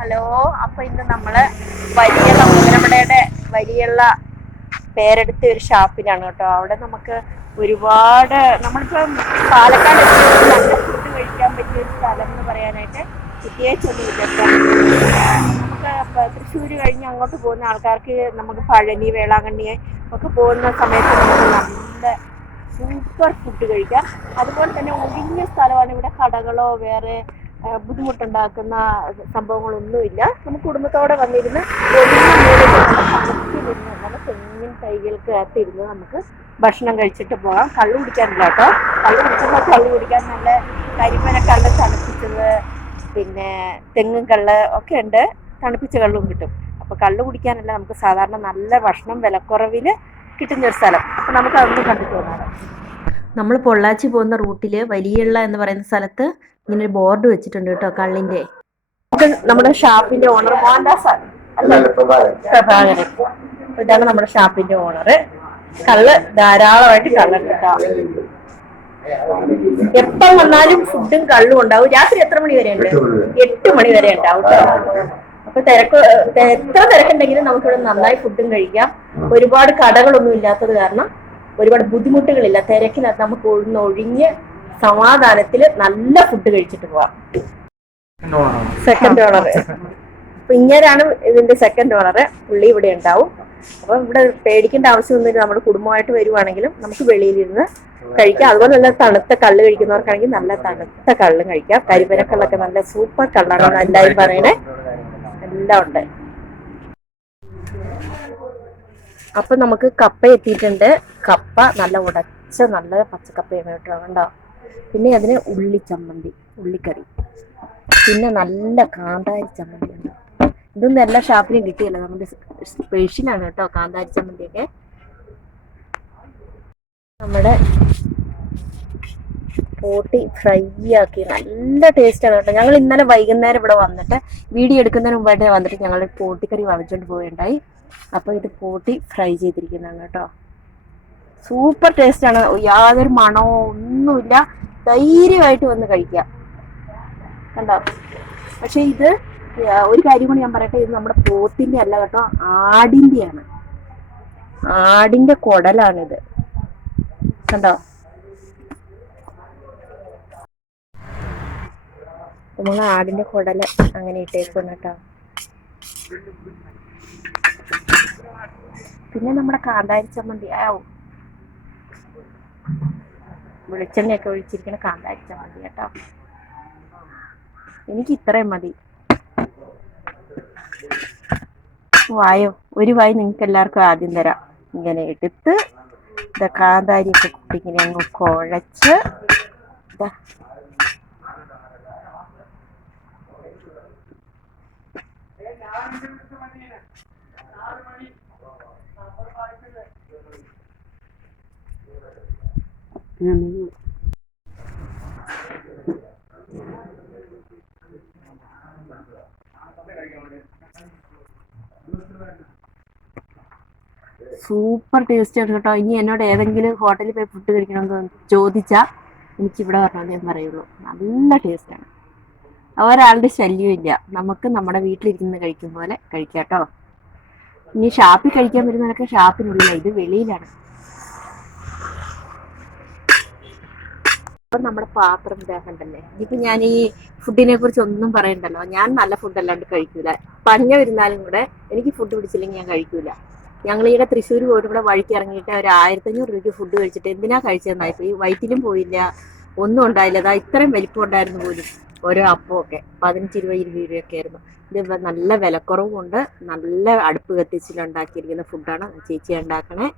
Hello. അപ്പൊ ഇന്ന് നമ്മള് വലിയുള്ള മുതലമടയുടെ വലിയുള്ള പേരെടുത്ത ഒരു ഷാപ്പിലാണ് കേട്ടോ. അവിടെ നമുക്ക് ഒരുപാട് നമ്മളിപ്പം പാലക്കാട് നല്ല ഫുഡ് കഴിക്കാൻ പറ്റിയ ഒരു സ്ഥലം എന്ന് പറയാനായിട്ട് പ്രത്യേകിച്ചൊന്നുമില്ല. നമുക്ക് തൃശ്ശൂർ കഴിഞ്ഞ് അങ്ങോട്ട് പോകുന്ന ആൾക്കാർക്ക് നമുക്ക് പഴനി, വേളാങ്കണ്ണി ഒക്കെ പോകുന്ന സമയത്ത് നമുക്ക് നല്ല സൂപ്പർ ഫുഡ് കഴിക്കാം. അതുപോലെ തന്നെ ഒഴിഞ്ഞ സ്ഥലമാണ്. ഇവിടെ കടകളോ വേറെ ബുദ്ധിമുട്ടുണ്ടാക്കുന്ന സംഭവങ്ങളൊന്നുമില്ല. നമുക്ക് കുടുംബത്തോടെ വന്നിരുന്ന് തണുത്തിരുന്ന് നല്ല തെങ്ങിൻ തൈകൾക്ക് അകത്തിരുന്ന് നമുക്ക് ഭക്ഷണം കഴിച്ചിട്ട് പോകാം. കള്ളു കുടിക്കാനില്ല കേട്ടോ. കള്ളു കുടിക്കാൻ നല്ല കരിമനക്കള്ള് തണുപ്പിച്ചത്, പിന്നെ തെങ്ങും കള്ള് ഒക്കെ ഉണ്ട്. തണുപ്പിച്ച കള്ളും കിട്ടും. അപ്പോൾ കള്ളു കുടിക്കാനല്ല, നമുക്ക് സാധാരണ നല്ല ഭക്ഷണം വിലക്കുറവിൽ കിട്ടുന്ന ഒരു സ്ഥലം. അപ്പോൾ നമുക്ക് അതൊന്നും കണ്ടിട്ട് വന്നാലോ. നമ്മൾ പൊള്ളാച്ചി പോകുന്ന റൂട്ടിൽ വലിയുള്ള എന്ന് പറയുന്ന സ്ഥലത്ത് ഇങ്ങനെ ഒരു ബോർഡ് വെച്ചിട്ടുണ്ട് കേട്ടോ, കള്ളിന്റെ. നമ്മുടെ ഷാപ്പിന്റെ ഓണർ മോഹൻദാസാണ് അല്ലേ, പ്രഭാകരൻ. ഇതാണ് നമ്മുടെ ഷാപ്പിന്റെ ഓണർ. കള്ള് ധാരാളമായിട്ട് കള്ളുണ്ട് കേട്ടോ. എപ്പം വന്നാലും ഫുഡും കള്ളും ഉണ്ടാവും. രാത്രി എത്ര മണി വരെ ഉണ്ട്? 8 മണി വരെ ഉണ്ടാവും. അപ്പൊ എത്ര തിരക്കുണ്ടെങ്കിലും നമുക്കിവിടെ നന്നായി ഫുഡും കഴിക്കാം. ഒരുപാട് കടകളൊന്നും ഇല്ലാത്തത് കാരണം ഒരുപാട് ബുദ്ധിമുട്ടുകളില്ല. തിരക്കിനകത്ത് നമുക്ക് ഒഴിഞ്ഞ് സമാധാനത്തിൽ നല്ല ഫുഡ് കഴിച്ചിട്ട് പോവാം. സെക്കൻഡ് ഓണർ അപ്പൊ ഇങ്ങനെയാണ് ഇതിന്റെ സെക്കൻഡ് ഓണർ. പുള്ളി ഇവിടെ ഉണ്ടാവും. അപ്പൊ ഇവിടെ പേടിക്കേണ്ട ആവശ്യമൊന്നുമില്ല. നമ്മുടെ കുടുംബമായിട്ട് വരുവാണെങ്കിലും നമുക്ക് വെളിയിലിരുന്ന് കഴിക്കാം. അതുപോലെ നല്ല തണുത്ത കള്ള് കഴിക്കുന്നവർക്കാണെങ്കിൽ നല്ല തണുത്ത കള്ളും കഴിക്കാം. കരിമനക്കള്ളൊക്കെ നല്ല സൂപ്പർ കള്ളാണെന്ന് എല്ലാവരും പറയണേ. എല്ലാം ഉണ്ട്. അപ്പൊ നമുക്ക് കപ്പ എത്തിയിട്ടുണ്ട്. കപ്പ നല്ല ഉടച്ച നല്ല പച്ചക്കപ്പയാണ് കേട്ടോ. കണ്ടോ? പിന്നെ അതിന് ഉള്ളിച്ചമ്മന്തി, ഉള്ളിക്കറി, പിന്നെ നല്ല കാന്താരി ചമ്മന്തി ഉണ്ട്. ഇതൊന്നും എല്ലാ ഷാപ്പിലും കിട്ടിയല്ലോ. നമ്മുടെ സ്പെഷ്യലാണ് കേട്ടോ കാന്താരി ചമ്മന്തിയൊക്കെ. നമ്മുടെ പോട്ടി ഫ്രൈ ആക്കി നല്ല ടേസ്റ്റാണ് കേട്ടോ. ഞങ്ങൾ ഇന്നലെ വൈകുന്നേരം ഇവിടെ വന്നിട്ട് വീഡിയോ എടുക്കുന്നതിന് മുമ്പായിട്ട് വന്നിട്ട് ഞങ്ങൾ പോട്ടിക്കറി വാങ്ങിച്ചുകൊണ്ട് പോവുകയുണ്ടായി. അപ്പോൾ ഇത് പോട്ടി ഫ്രൈ ചെയ്തിരിക്കുന്നതാണ് കേട്ടോ. സൂപ്പർ ടേസ്റ്റാണ്. യാതൊരു മണമോ ഒന്നുമില്ല. ധൈര്യമായിട്ട് വന്ന് കഴിക്കാം. കണ്ടോ? പക്ഷെ ഇത് ഒരു കാര്യം കൂടി ഞാൻ പറയട്ടെ, ഇത് നമ്മുടെ പോത്തിന്റെ അല്ല കേട്ടോ, ആടിന്റെയാണ്. ആടിന്റെ കുടലാണിത്. കണ്ടോ? നമ്മൾ ആടിന്റെ കുടല് അങ്ങനെ ഇട്ടേക്കുന്നു കേട്ടോ. പിന്നെ നമ്മുടെ കാന്താരി ചമ്മന്തി, വെളിച്ചെണ്ണയൊക്കെ ഒഴിച്ചിരിക്കുന്ന കാന്താരി ചമ്മന്തി കേട്ടോ. എനിക്ക് ഇത്രയും മതി. വായോ, ഒരു വായി നിങ്ങൾക്ക് എല്ലാവർക്കും ആദ്യം തരാം. ഇങ്ങനെ എടുത്ത് കാന്താരിയൊക്കെ ഇങ്ങനെ അങ്ങ് കുഴച്ച് സൂപ്പർ ടേസ്റ്റ് ആണ് കേട്ടോ. ഇനി എന്നോട് ഏതെങ്കിലും ഹോട്ടലിൽ പോയി ഫുഡ് കഴിക്കണമെന്ന് ചോദിച്ചാൽ എനിക്കിവിടെ പറഞ്ഞാൽ ഞാൻ പറയുള്ളൂ. നല്ല ടേസ്റ്റാണ്. ഒരാളുടെ ശല്യമില്ല. നമുക്ക് നമ്മുടെ വീട്ടിലിരിക്കുന്ന കഴിക്കും പോലെ കഴിക്കാം കേട്ടോ. ഇനി ഷാപ്പിൽ കഴിക്കാൻ വരുന്നവരൊക്കെ ഷാപ്പിനുള്ളിലാണ്, ഇത് വെളിയിലാണ്. അപ്പം നമ്മുടെ പാത്രം ഇതാക്കണ്ടല്ലേ. ഇനിയിപ്പോൾ ഞാൻ ഈ ഫുഡിനെ കുറിച്ച് ഒന്നും പറയണ്ടല്ലോ. ഞാൻ നല്ല ഫുഡ് അല്ലാണ്ട് കഴിക്കൂല. പഞ്ഞ വരുന്നാലും കൂടെ എനിക്ക് ഫുഡ് പിടിച്ചില്ലെങ്കിൽ ഞാൻ കഴിക്കൂല. ഞങ്ങൾ ഈയിടെ തൃശ്ശൂർ പോയിട്ട് ഇവിടെ വഴിക്ക് ഇറങ്ങിയിട്ട് ഒരു 1500 രൂപയ്ക്ക് ഫുഡ് കഴിച്ചിട്ട് എന്തിനാ കഴിച്ചതെന്നായിപ്പോയി. വയറ്റിലും പോയില്ല, ഒന്നും ഉണ്ടായില്ല. അതാ ഇത്രയും വലിപ്പം ഉണ്ടായിരുന്നു പോലും. ഓരോ അപ്പമൊക്കെ 15 രൂപ 20 രൂപയൊക്കെ ആയിരുന്നു. ഇത് നല്ല വിലക്കുറവുമുണ്ട്. നല്ല അടുപ്പ് കത്തിച്ചിലുണ്ടാക്കിയിരിക്കുന്ന ഫുഡാണ് ചേച്ചി ഉണ്ടാക്കണേ.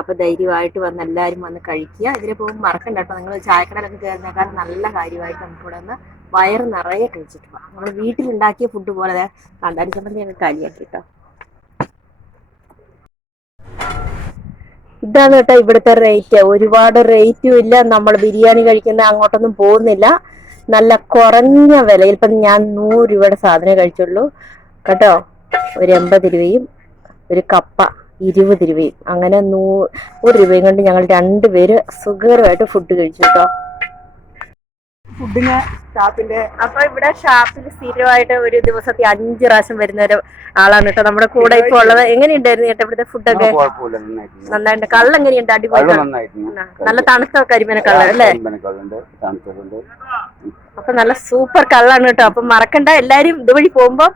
അപ്പോൾ ധൈര്യമായിട്ട് വന്ന് എല്ലാവരും വന്ന് കഴിക്കുക. ഇതിനെ പോകുമ്പോൾ മറക്കണ്ട കേട്ടോ. നിങ്ങൾ ചായക്കടയിലൊക്കെ കയറുന്നേക്കാൾ നല്ല കാര്യമായിട്ട് നമുക്കിവിടെ നിന്ന് വയറ് നിറയെ കഴിച്ചിട്ട് പോകാം. നമ്മൾ വീട്ടിലുണ്ടാക്കിയ ഫുഡ് പോലെ കാന്താരി ചമ്മന്തി ഞങ്ങൾ കാലിയാക്കി കേട്ടോ. ഇതാണ് കേട്ടോ ഇവിടുത്തെ റേറ്റ്. ഒരുപാട് റേറ്റും ഇല്ല. നമ്മൾ ബിരിയാണി കഴിക്കുന്ന അങ്ങോട്ടൊന്നും പോകുന്നില്ല. നല്ല കുറഞ്ഞ വിലയിൽ. ഇപ്പം ഞാൻ 100 രൂപയുടെ സാധനം കഴിച്ചുള്ളൂ കേട്ടോ. ഒരു 80 രൂപയും ഒരു കപ്പ 20 രൂപയും. അങ്ങനെ 100 രൂപയും കൊണ്ട് ഞങ്ങൾ 2 പേര് സുഖകരമായിട്ട് ഫുഡ് കഴിച്ചു കേട്ടോ. ഫുഡിന് ഷാപ്പിന്റെ. അപ്പൊ ഇവിടെ ഷാപ്പിൽ സ്ഥിരമായിട്ട് ഒരു ദിവസത്തെ 5 പ്രാവശ്യം വരുന്ന ഒരു ആളാണ് കേട്ടോ നമ്മുടെ കൂടെ ഇപ്പൊ ഉള്ളത്. എങ്ങനെയുണ്ടായിരുന്നു ചേട്ടാ ഇവിടുത്തെ ഫുഡൊക്കെ? നന്നായിട്ട്. കള്ള് എങ്ങനെയുണ്ട്? അടിപൊളി. നല്ല തണുത്ത കരിമീന കള്ള് അല്ലേ? അപ്പൊ നല്ല സൂപ്പർ കള്ളാണ് കേട്ടോ. അപ്പൊ മറക്കണ്ട എല്ലാരും ഇതുവഴി പോകുമ്പോ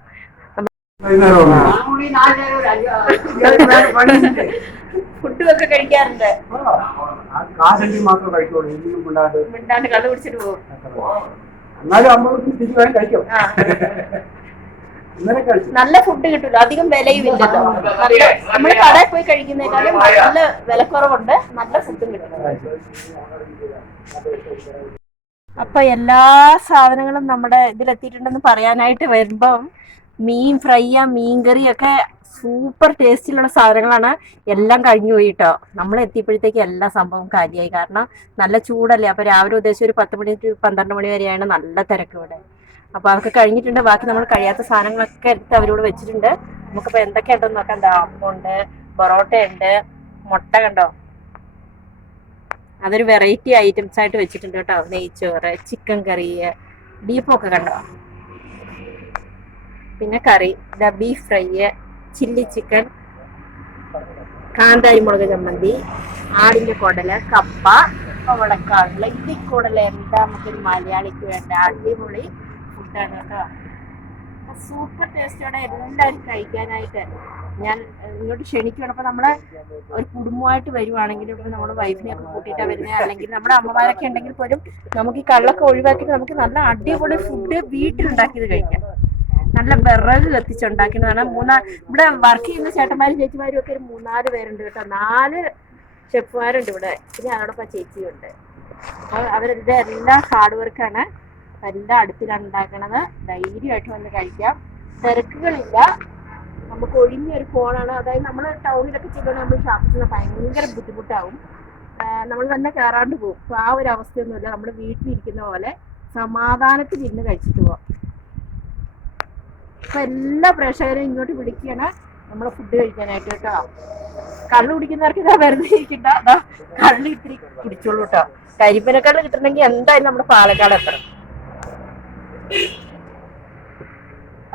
ഫുഡും ഒക്കെ കഴിക്കാറുണ്ട്. മിണ്ടാണ്ട് കള്ളു കുടിച്ചിട്ട് പോകും. നല്ല ഫുഡ് കിട്ടൂല, അധികം വിലയും ഇല്ലല്ലോ. നല്ല നമ്മള് കടയിൽ പോയി കഴിക്കുന്നതിനാലും നല്ല വിലക്കുറവുണ്ട്, നല്ല ഫുഡും കിട്ടും. അപ്പൊ എല്ലാ സാധനങ്ങളും നമ്മുടെ ഇതിലെത്തിയിട്ടുണ്ടെന്ന് പറയാനായിട്ട് വരുമ്പം മീൻ ഫ്രൈയും മീൻകറിയും ഒക്കെ സൂപ്പർ ടേസ്റ്റിലുള്ള സാധനങ്ങളാണ്. എല്ലാം കഴിഞ്ഞു പോയിട്ടോ. നമ്മൾ എത്തിയപ്പോഴത്തേക്ക് എല്ലാ സംഭവം കാര്യമായി. കാരണം നല്ല ചൂടല്ലേ. അപ്പൊ രാവിലെ ഉദ്ദേശിച്ച് ഒരു 10 മണി to 12 മണി വരെയാണ് നല്ല തിരക്ക് ഇവിടെ. അപ്പൊ അതൊക്കെ കഴിഞ്ഞിട്ടുണ്ട്. ബാക്കി നമ്മൾ കഴിയാത്ത സാധനങ്ങളൊക്കെ എടുത്ത് അവരോട് വെച്ചിട്ടുണ്ട്. നമുക്കിപ്പോ എന്തൊക്കെയുണ്ടെന്ന് നോക്കാം. എന്താ അപ്പമുണ്ട്, പൊറോട്ട ഉണ്ട്, മുട്ട കണ്ടോ, അതൊരു വെറൈറ്റി ഐറ്റംസ് ആയിട്ട് വെച്ചിട്ടുണ്ട് കേട്ടോ. നെയ്ച്ചോറ്, ചിക്കൻ കറി, ബീഫൊക്കെ കണ്ടോ, പിന്നെ കറി ബീഫ് ഫ്രൈ, ചില്ലി ചിക്കൻ, കാന്താരി മുളക് ചമ്മന്തി, ആടിന്റെ കുടല്, കപ്പ, പവളക്കാടുള്ള ഇതിക്കൂടല്. എന്താ നമുക്കൊരു മലയാളിക്ക് വേണ്ട അടിപൊളി ഫുഡാണ് കേട്ടോ. സൂപ്പർ ടേസ്റ്റോടെ എല്ലാവരും കഴിക്കാനായിട്ട് ഞാൻ ഇങ്ങോട്ട് ക്ഷണിക്കുകയാണ്. അപ്പൊ നമ്മള് ഒരു കുടുംബമായിട്ട് വരുവാണെങ്കിലും ഇപ്പൊ നമ്മുടെ വൈഫിനെ ഒക്കെ കൂട്ടിയിട്ടാ വരുന്നത്, അല്ലെങ്കിൽ നമ്മുടെ അമ്മമാരൊക്കെ ഉണ്ടെങ്കിൽ പോലും നമുക്ക് ഈ കള്ളൊക്കെ ഒഴിവാക്കിയിട്ട് നമുക്ക് നല്ല അടിപൊളി ഫുഡ് വീട്ടിലുണ്ടാക്കിയത് കഴിക്കാം. നല്ല വിറക് കത്തിച്ചുണ്ടാക്കുന്നതാണ്. ഇവിടെ വർക്ക് ചെയ്യുന്ന ചേട്ടന്മാരും ചേച്ചിമാരും ഒക്കെ ഒരു 3-4 പേരുണ്ട് കേട്ടോ. 4 ഷെഫുമാരുണ്ട് ഇവിടെ. പിന്നെ അതോടൊപ്പം ചേച്ചിയുണ്ട്. അവരുടെ എല്ലാം ഹാർഡ് വർക്കാണ്. എല്ലാം അടുപ്പിലാണ് ഉണ്ടാക്കണത്. ധൈര്യമായിട്ട് വന്ന് കഴിക്കാം. തിരക്കുകളില്ല. നമുക്ക് ഒഴിഞ്ഞൊരു ഫോണാണ്. അതായത് നമ്മൾ ടൗണിലൊക്കെ ചെയ്യുമ്പോൾ നമ്മൾ ഷാപ്പിൽ നിന്ന് ഭയങ്കര ബുദ്ധിമുട്ടാവും. നമ്മൾ തന്നെ കയറാണ്ട് പോകും. അപ്പോൾ ആ ഒരു അവസ്ഥയൊന്നുമില്ല. നമ്മൾ വീട്ടിലിരിക്കുന്ന പോലെ സമാധാനത്തിൽ ഇരുന്ന് കഴിച്ചിട്ട് പോവാം. അപ്പൊ എല്ലാ പ്രേക്ഷകരും ഇങ്ങോട്ട് വിളിക്കുകയാണ് നമ്മളെ ഫുഡ് കഴിക്കാനായിട്ട് കേട്ടോ. കള്ളു കുടിക്കുന്നവർക്ക് ഇതാ വെറുതെ ഇരിക്കണ്ട, അതാ കള്ള് ഇത്തിരി കുടിച്ചോളൂ കേട്ടോ. കരിമ്പനക്കള്ള് കിട്ടണമെങ്കിൽ എന്തായാലും നമ്മുടെ പാലക്കാട് എത്തണം.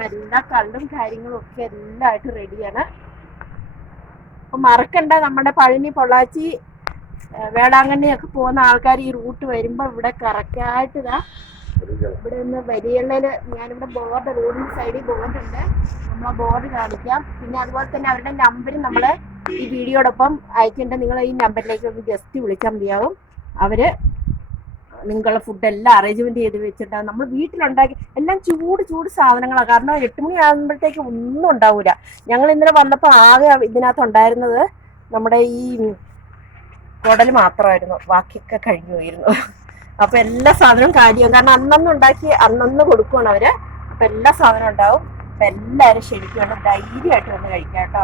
എല്ലാ കള്ളും കാര്യങ്ങളും ഒക്കെ എല്ലായിട്ട് റെഡിയാണ്. അപ്പൊ മറക്കണ്ട, നമ്മുടെ പഴനി, പൊള്ളാച്ചി, വേളാങ്കണ്ണി ഒക്കെ പോകുന്ന ആൾക്കാർ ഈ റൂട്ട് വരുമ്പോ ഇവിടെ കറക്റ്റായിട്ട് ഇതാ ഇവിടെ നിന്ന് വരിയണ്ണയില് ഞാനിവിടെ ബോർഡ്, റോഡിന്റെ സൈഡിൽ ബോർഡ് ഉണ്ട്. നമ്മൾ ആ ബോർഡ് കാണിക്കാം. പിന്നെ അതുപോലെ തന്നെ അവരുടെ നമ്പർ നമ്മള് ഈ വീഡിയോടൊപ്പം അയക്കേണ്ട. നിങ്ങൾ ഈ നമ്പറിലേക്ക് ഒന്ന് ജസ്റ്റ് വിളിച്ചാൽ മതിയാവും. അവര് നിങ്ങളുടെ ഫുഡ് എല്ലാം അറേഞ്ച്മെന്റ് ചെയ്ത് വെച്ചിട്ടുണ്ടാകും. നമ്മൾ വീട്ടിലുണ്ടാക്കി എല്ലാം ചൂട് സാധനങ്ങളാണ്. കാരണം 8 മണി ആകുമ്പോഴത്തേക്ക് ഒന്നും ഉണ്ടാവൂല. ഞങ്ങൾ ഇന്നലെ വന്നപ്പോൾ ആകെ ഇതിനകത്ത് ഉണ്ടായിരുന്നത് നമ്മുടെ ഈ കുടൽ മാത്രമായിരുന്നു. ബാക്കിയൊക്കെ കഴിഞ്ഞു പോയിരുന്നു. അപ്പൊ എല്ലാ സാധനവും കാര്യവും. കാരണം അന്നന്ന് ഉണ്ടാക്കി അന്നന്ന് കൊടുക്കുവാണ് അവര്. അപ്പൊ എല്ലാ സാധനവും ഉണ്ടാവും. അപ്പൊ എല്ലാവരും ശരിക്കും ധൈര്യമായിട്ട് വന്ന് കഴിക്കാം കേട്ടോ.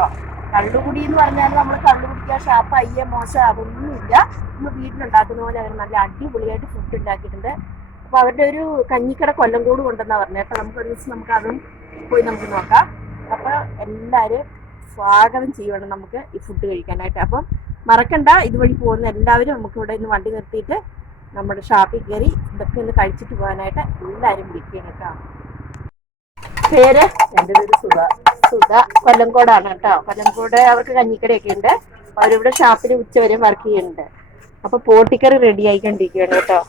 കള്ളുകുടി എന്ന് പറഞ്ഞാൽ നമ്മൾ കള്ളു കുടിക്കുക, ഷാപ്പ്, അയ്യ, മോശം അതൊന്നുമില്ല. നമ്മൾ വീട്ടിലുണ്ടാക്കുന്ന പോലെ അവർ നല്ല അടിപൊളിയായിട്ട് ഫുഡ് ഉണ്ടാക്കിയിട്ടുണ്ട്. അപ്പൊ അവരുടെ ഒരു കഞ്ഞിക്കട കൊല്ലംകോട് കൊണ്ടെന്നാ പറഞ്ഞത്. അപ്പൊ നമുക്ക് ഒരു ദിവസം നമുക്ക് അതും പോയി നമുക്ക് നോക്കാം. അപ്പൊ എല്ലാവരും സ്വാഗതം ചെയ്യുവാണ് നമുക്ക് ഈ ഫുഡ് കഴിക്കാനായിട്ട്. അപ്പം മറക്കണ്ട, ഇതുവഴി പോകുന്ന എല്ലാവരും നമുക്ക് ഇവിടെ നിന്ന് വണ്ടി നിർത്തിയിട്ട് നമ്മുടെ ഷാപ്പിൽ കയറി ഇതൊക്കെ ഒന്ന് കഴിച്ചിട്ട് പോകാനായിട്ട് എല്ലാവരും വിളിക്കുകയാണ് കേട്ടോ. പേര്? എൻ്റെ പേര് സുധ. കൊല്ലംകോടാണ് കേട്ടോ. കൊല്ലംകോട് അവർക്ക് കഞ്ഞിക്കടയൊക്കെ ഉണ്ട്. അവരിവിടെ ഷാപ്പിൽ ഉച്ചവരെ വർക്ക് ചെയ്യുന്നുണ്ട്. അപ്പൊ പോട്ടിക്കറി റെഡി ആയിക്കൊണ്ടിരിക്കുകയാണ് കേട്ടോ.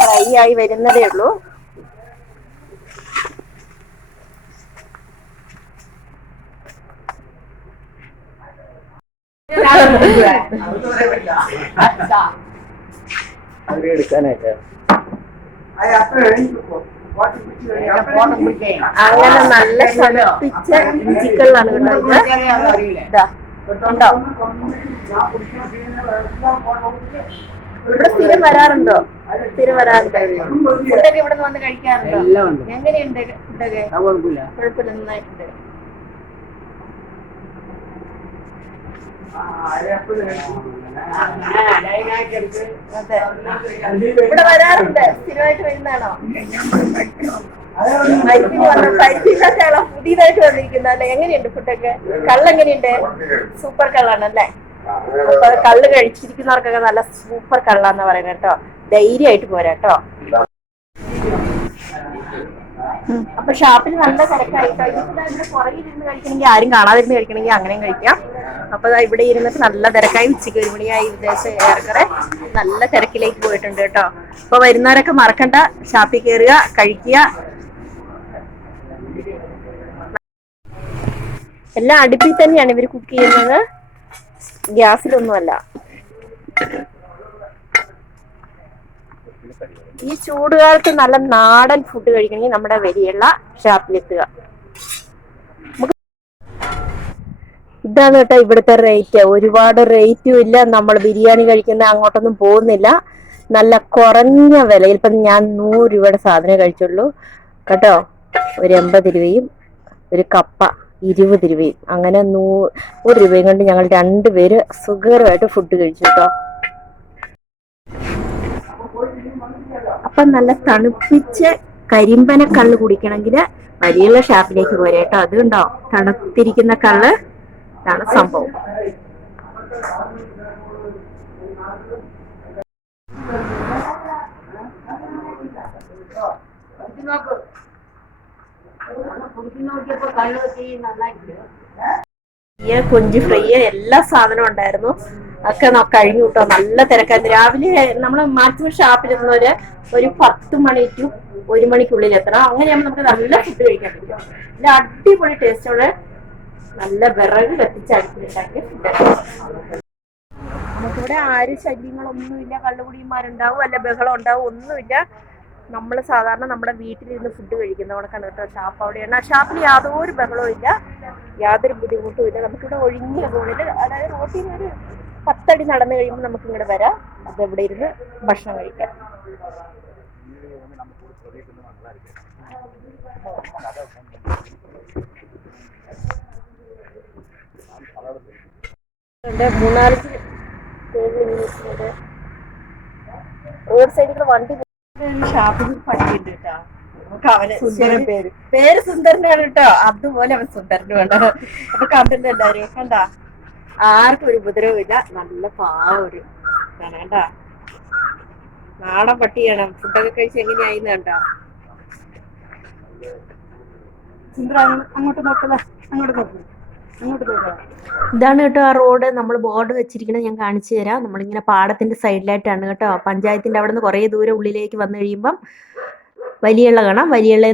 ഫ്രൈ ആയി വരുന്നതേ ഉള്ളൂ. അങ്ങനെ നല്ല തണുപ്പിച്ച ഇഞ്ചിക്കള്ളാണ് കേട്ടോ. ഉണ്ടോ? ഇവിടെ സ്ഥിരം വരാറുണ്ടോ? സ്ഥിരം വരാറുണ്ട്. ഫുഡൊക്കെ ഇവിടെ നിന്ന് വന്ന് കഴിക്കാറുണ്ടോ? എങ്ങനെയുണ്ട് ഫുഡൊക്കെ? കുഴപ്പമില്ല, നന്നായിട്ടുണ്ട്. ഇവിടെ വരാറുണ്ട്. സ്ഥിരമായിട്ട് വരുന്നതാണോ? പുതിയതായിട്ട് വന്നിരിക്കുന്ന അല്ലെ? എങ്ങനെയുണ്ട് ഫുഡൊക്കെ? കള്ളെങ്ങനെയുണ്ട്? സൂപ്പർ കള്ളാണല്ലേ? അപ്പൊ കള്ള് കഴിച്ചിരിക്കുന്നവർക്കൊക്കെ നല്ല സൂപ്പർ കള്ളാന്ന് പറയുന്നത് കേട്ടോ. ധൈര്യമായിട്ട് പോരാ കേട്ടോ. അപ്പൊ ഷാപ്പിൽ നല്ല തിരക്കായിട്ടോ. ഇവിടെ പുറകിലിരുന്ന് കഴിക്കണമെങ്കിൽ, ആരും കാണാതിരുന്ന് കഴിക്കണമെങ്കിൽ അങ്ങനെയും കഴിക്കാം. അപ്പൊ ഇവിടെ ഇരുന്നിട്ട് നല്ല തിരക്കായി. ഉച്ചയ്ക്ക് 1 മണിയായി. വിദേശം ഏറെക്കുറെ നല്ല തിരക്കിലേക്ക് പോയിട്ടുണ്ട് കേട്ടോ. അപ്പൊ വരുന്നവരൊക്കെ മറക്കണ്ട, ഷാപ്പിൽ കയറുക, കഴിക്കുക. എല്ലാം അടുപ്പിൽ തന്നെയാണ് ഇവർ കുക്ക് ചെയ്യുന്നത്, ഗ്യാസിലൊന്നുമല്ല. ഈ ചൂടുകാലത്ത് നല്ല നാടൻ ഫുഡ് കഴിക്കണമെങ്കിൽ നമ്മുടെ വലിയുള്ള ഷാപ്പിലെത്തുക. ഇതാണ് കേട്ടോ ഇവിടുത്തെ റേറ്റ്. ഒരുപാട് റേറ്റും ഇല്ല. നമ്മൾ ബിരിയാണി കഴിക്കുന്ന അങ്ങോട്ടൊന്നും പോകുന്നില്ല. നല്ല കുറഞ്ഞ വിലയിൽ. ഇപ്പം ഞാൻ 100 രൂപയുടെ സാധനം കഴിച്ചുള്ളൂ കേട്ടോ. ഒരു 80 രൂപയും ഒരു കപ്പ 20 രൂപയും. അങ്ങനെ 100 രൂപയും കൊണ്ട് ഞങ്ങൾ 2 പേര് സുഖകരമായിട്ട് ഫുഡ് കഴിച്ചു കേട്ടോ. അപ്പൊ നല്ല തണുപ്പിച്ച് കരിമ്പന കള്ള് കുടിക്കണമെങ്കിൽ വലിയുള്ള ഷാപ്പിലേക്ക് പോരെ കേട്ടോ. അതുകൊണ്ടോ തണുത്തിരിക്കുന്ന കള്ള്, ഇതാണ് സംഭവം. കൊഞ്ച് ഫ്രൈ എല്ലാ സാധനവും ഉണ്ടായിരുന്നു. ഒക്കെ കഴിഞ്ഞു കേട്ടോ. നല്ല തിരക്കായിരുന്നു. രാവിലെ നമ്മൾ മാക്സിമം ഷാപ്പിലെത്തുന്നവര് ഒരു 10 മണി ടു 1 മണിക്കുള്ളിൽ എത്തണം. അങ്ങനെയാകുമ്പോൾ നമുക്ക് നല്ല ഫുഡ് കഴിക്കാൻ പറ്റും. നല്ല അടിപൊളി ടേസ്റ്റോടെ നല്ല വിറക് കത്തിച്ച് അടുപ്പിലുണ്ടാക്കിയ ഫുഡാണ്. നമുക്കിവിടെ ആരും ശല്യങ്ങളൊന്നുമില്ല. കള്ളുകുടിയന്മാരുണ്ടാവും, അല്ല ബഹളം ഉണ്ടാവും, ഒന്നുമില്ല. നമ്മൾ സാധാരണ നമ്മുടെ വീട്ടിലിരുന്ന് ഫുഡ് കഴിക്കുന്നവണക്കാണ് കേട്ടോ ഷാപ്പ് അവിടെയാണ്. ആ ഷാപ്പിൽ യാതൊരു ബഹളവും ഇല്ല, യാതൊരു ബുദ്ധിമുട്ടും ഇല്ല. നമുക്കിവിടെ ഒഴിഞ്ഞ റോഡിൽ, അതായത് റോട്ടിൽ നിന്ന് ഒരു 10 അടി നടന്നു കഴിയുമ്പോൾ നമുക്ക് ഇങ്ങോട്ട് വരാം. അത് ഇവിടെ ഇരുന്ന് ഭക്ഷണം കഴിക്കാം. മൂന്നാലഞ്ച് റോഡ് സൈഡിൽ വണ്ടി ഷാപ്പിൽ പട്ടിയുണ്ട് കേട്ടോ. നമുക്ക് അവന് പേര് സുന്ദരനാണ് കേട്ടോ. അതുപോലെ അവൻ സുന്ദരനുമാണ്. അപ്പൊ കണ്ടിട്ടുണ്ട് എല്ലാവരും. കണ്ടാ, ആർക്കും ഒരു ഉപദ്രവം ഇല്ല. നല്ല പാവൊരു കണ്ടാ, നാടൻ പട്ടിയാണ്. ഫുഡൊക്കെ കഴിച്ച് എങ്ങനെയായിന്ന് കണ്ടാ. അങ്ങോട്ട് നോക്കുക, അങ്ങോട്ട് നോക്കുക. ഇതാണ് കേട്ടോ ആ റോഡ്. നമ്മൾ ബോർഡ് വെച്ചിരിക്കുന്നത് ഞാൻ കാണിച്ചു തരാം. നമ്മളിങ്ങനെ പാടത്തിന്റെ സൈഡിലായിട്ടാണ് കേട്ടോ. പഞ്ചായത്തിന്റെ അവിടെ നിന്ന് കുറേ ദൂരം ഉള്ളിലേക്ക് വന്നു കഴിയുമ്പം വലിയുള്ള കാണാം. വലിയുള്ള